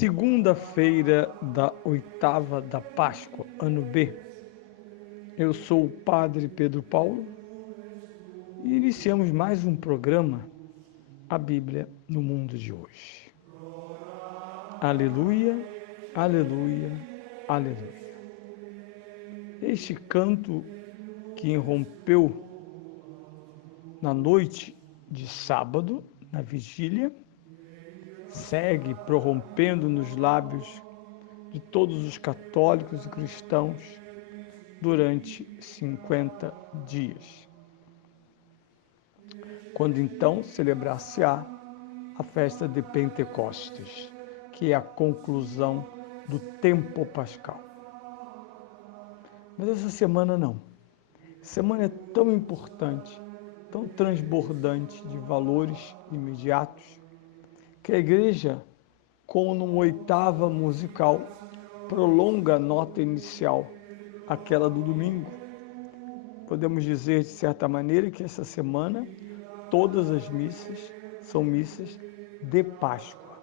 Segunda-feira da oitava da Páscoa, ano B. Eu sou o Padre Pedro Paulo e iniciamos mais um programa, a Bíblia no mundo de hoje. Aleluia, aleluia, aleluia. Este canto que irrompeu na noite de sábado, na vigília, segue prorrompendo nos lábios de todos os católicos e cristãos durante 50 dias. Quando então celebrar-se-á a festa de Pentecostes, que é a conclusão do tempo pascal. Mas essa semana não. Semana é tão importante, tão transbordante de valores imediatos, que a igreja, com uma oitava musical, prolonga a nota inicial, aquela do domingo. Podemos dizer, de certa maneira, que essa semana todas as missas são missas de Páscoa.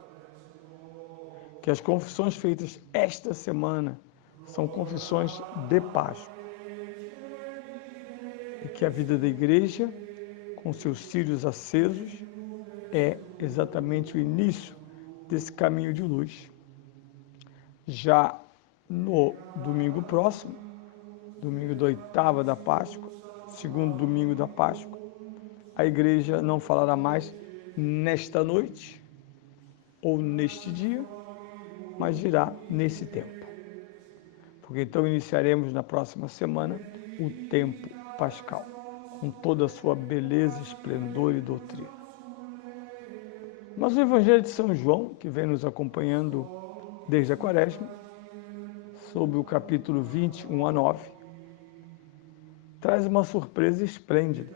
Que as confissões feitas esta semana são confissões de Páscoa. E que a vida da igreja, com seus círios acesos, é exatamente o início desse caminho de luz. Já no domingo próximo, domingo da oitava da Páscoa, segundo domingo da Páscoa, a igreja não falará mais nesta noite ou neste dia, mas dirá nesse tempo. Porque então iniciaremos na próxima semana o tempo pascal, com toda a sua beleza, esplendor e doutrina. Mas o Evangelho de São João, que vem nos acompanhando desde a Quaresma, sob o capítulo 21 a 9, traz uma surpresa esplêndida,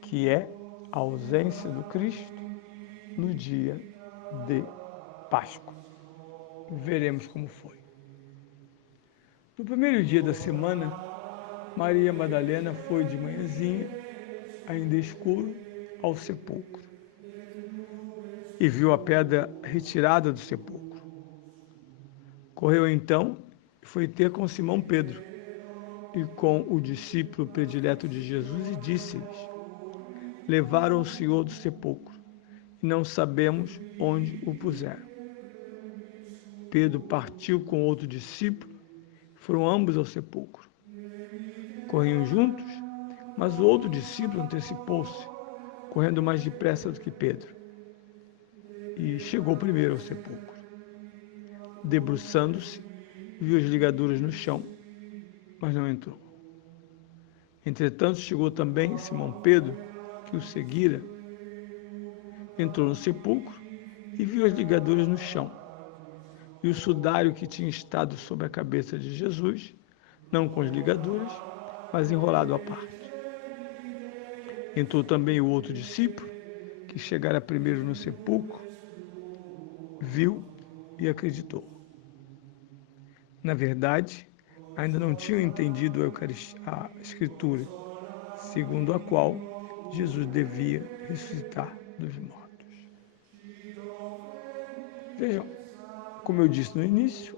que é a ausência do Cristo no dia de Páscoa. Veremos como foi. No primeiro dia da semana, Maria Madalena foi de manhãzinha, ainda escuro, ao sepulcro e viu a pedra retirada do sepulcro. Correu então e foi ter com Simão Pedro e com o discípulo predileto de Jesus e disse-lhes: levaram o Senhor do sepulcro e não sabemos onde o puseram. Pedro partiu com outro discípulo, foram ambos ao sepulcro. Corriam juntos, mas o outro discípulo antecipou-se, correndo mais depressa do que Pedro, e chegou primeiro ao sepulcro. Debruçando-se, viu as ligaduras no chão, mas não entrou. Entretanto, chegou também Simão Pedro, que o seguira, entrou no sepulcro e viu as ligaduras no chão, e o sudário que tinha estado sobre a cabeça de Jesus, não com as ligaduras, mas enrolado à parte. Entrou também o outro discípulo, que chegara primeiro no sepulcro, viu e acreditou. Na verdade, ainda não tinham entendido a Escritura, segundo a qual Jesus devia ressuscitar dos mortos. Vejam, como eu disse no início,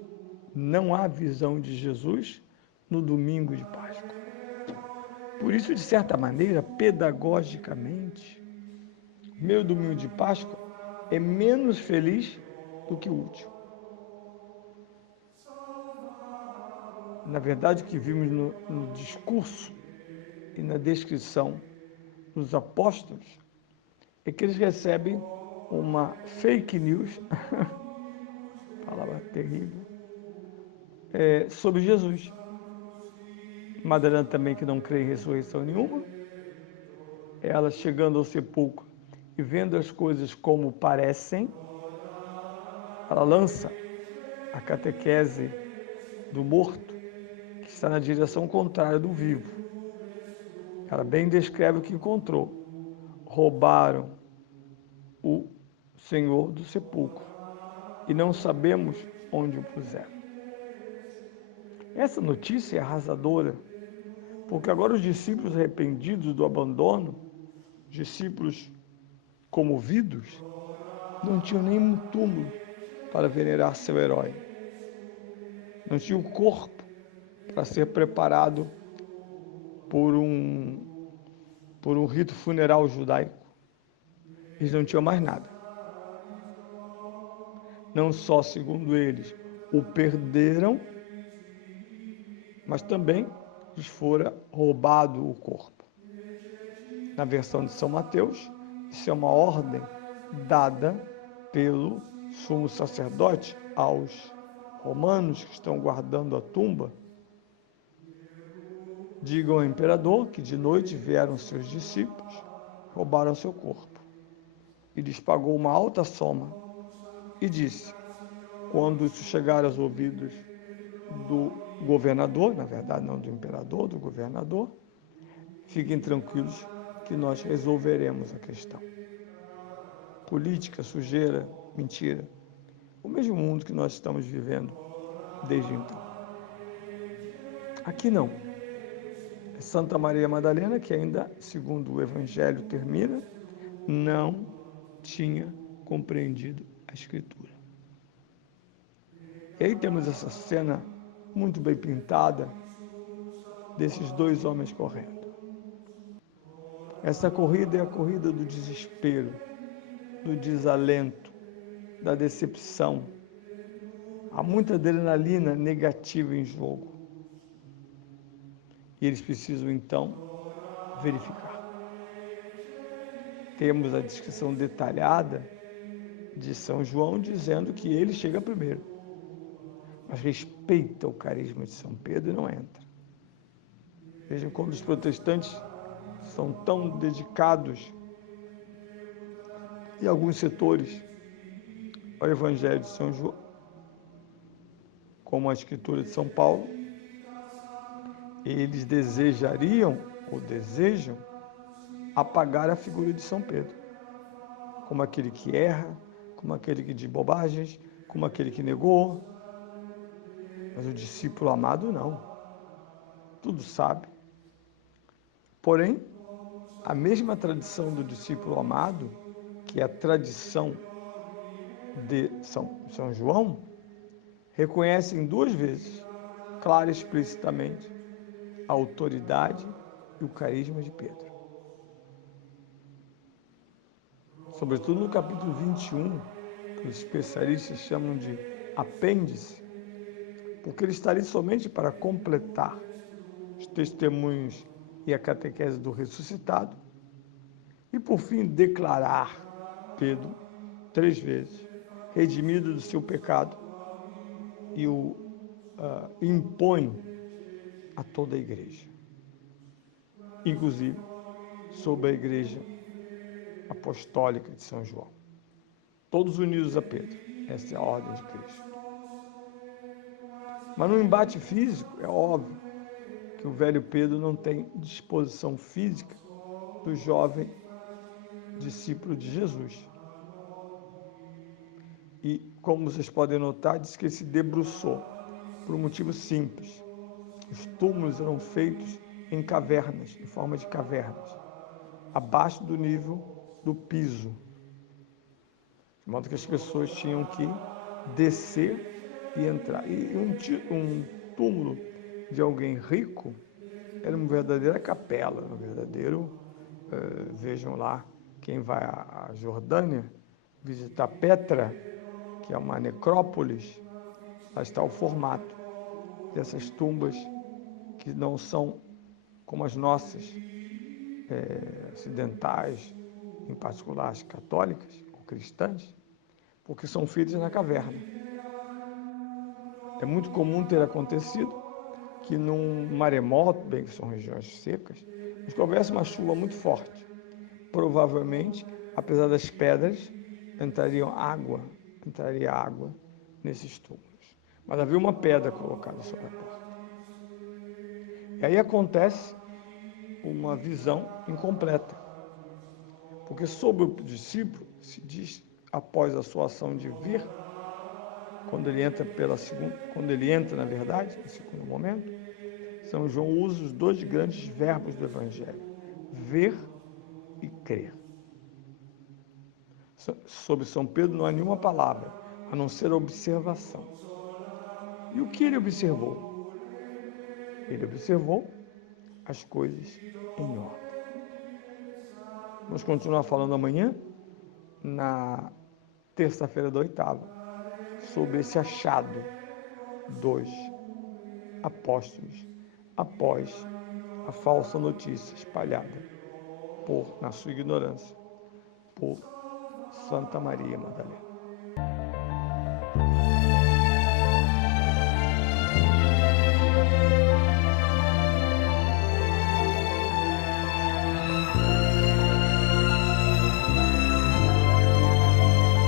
não há visão de Jesus no domingo de Páscoa. Por isso, de certa maneira, pedagogicamente, meu domingo de Páscoa é menos feliz do que o último. Na verdade, o que vimos no discurso e na descrição dos apóstolos é que eles recebem uma fake news, palavra terrível, sobre Jesus. Madalena também, que não crê em ressurreição nenhuma, ela chegando ao sepulcro e vendo as coisas como parecem, ela lança a catequese do morto, que está na direção contrária do vivo. Ela bem descreve o que encontrou. Roubaram o Senhor do sepulcro e não sabemos onde o puseram. Essa notícia é arrasadora, porque agora os discípulos arrependidos do abandono, discípulos comovidos, não tinham nem um túmulo para venerar seu herói. Não tinha o corpo para ser preparado por um rito funeral judaico. Eles não tinham mais nada. Não só, segundo eles, o perderam, mas também lhes fora roubado o corpo. Na versão de São Mateus, isso é uma ordem dada pelo sumo sacerdote aos romanos que estão guardando a tumba. Digam ao imperador que de noite vieram seus discípulos, roubaram seu corpo. E lhes pagou uma alta soma e disse: quando isso chegar aos ouvidos do governador, na verdade não do imperador, do governador, fiquem tranquilos que nós resolveremos a questão. Política, sujeira, mentira. O mesmo mundo que nós estamos vivendo desde então. Aqui não. É Santa Maria Madalena, que ainda, segundo o Evangelho termina, não tinha compreendido a Escritura. E aí temos essa cena muito bem pintada desses dois homens correndo. Essa corrida é a corrida do desespero, do desalento, da decepção. Há muita adrenalina negativa em jogo. E eles precisam, então, verificar. Temos a descrição detalhada de São João dizendo que ele chega primeiro, mas respeita o carisma de São Pedro e não entra. Vejam como os protestantes são tão dedicados em alguns setores ao Evangelho de São João, como a Escritura de São Paulo. Eles desejariam ou desejam apagar a figura de São Pedro, como aquele que erra, como aquele que diz bobagens, como aquele que negou. Mas o discípulo amado não. Tudo sabe. Porém, a mesma tradição do discípulo amado, que é a tradição de São João, reconhece em duas vezes, clara e explicitamente, a autoridade e o carisma de Pedro. Sobretudo no capítulo 21, que os especialistas chamam de apêndice, porque ele está ali somente para completar os testemunhos e a catequese do ressuscitado, e por fim declarar Pedro 3 vezes redimido do seu pecado e o impõe a toda a igreja, inclusive sobre a igreja apostólica de São João. Todos unidos a Pedro. Essa é a ordem de Cristo. Mas no embate físico, é óbvio que o velho Pedro não tem disposição física do jovem discípulo de Jesus. E, como vocês podem notar, diz que ele se debruçou por um motivo simples. Os túmulos eram feitos em cavernas, em forma de cavernas, abaixo do nível do piso. De modo que as pessoas tinham que descer e entrar. E um túmulo de alguém rico era uma verdadeira capela, um verdadeiro... vejam lá, quem vai à Jordânia visitar Petra, que é uma necrópolis, lá está o formato dessas tumbas que não são como as nossas, ocidentais, em particular as católicas ou cristãs, porque são feitas na caverna. É muito comum ter acontecido que num maremoto, bem que são regiões secas, mas que houvesse uma chuva muito forte. Provavelmente, apesar das pedras, entraria água nesses túmulos. Mas havia uma pedra colocada sobre a porta. E aí acontece uma visão incompleta. Porque sobre o discípulo, se diz, após a sua ação de ver, quando ele entra, na verdade, no segundo momento, São João usa os dois grandes verbos do Evangelho, ver e crer. Sobre São Pedro não há nenhuma palavra. a não ser observação. E o que ele observou? Ele observou as coisas em ordem. Vamos continuar falando amanhã, na terça-feira da oitava, sobre esse achado dos apóstolos após a falsa notícia espalhada na sua ignorância, por Santa Maria Madalena.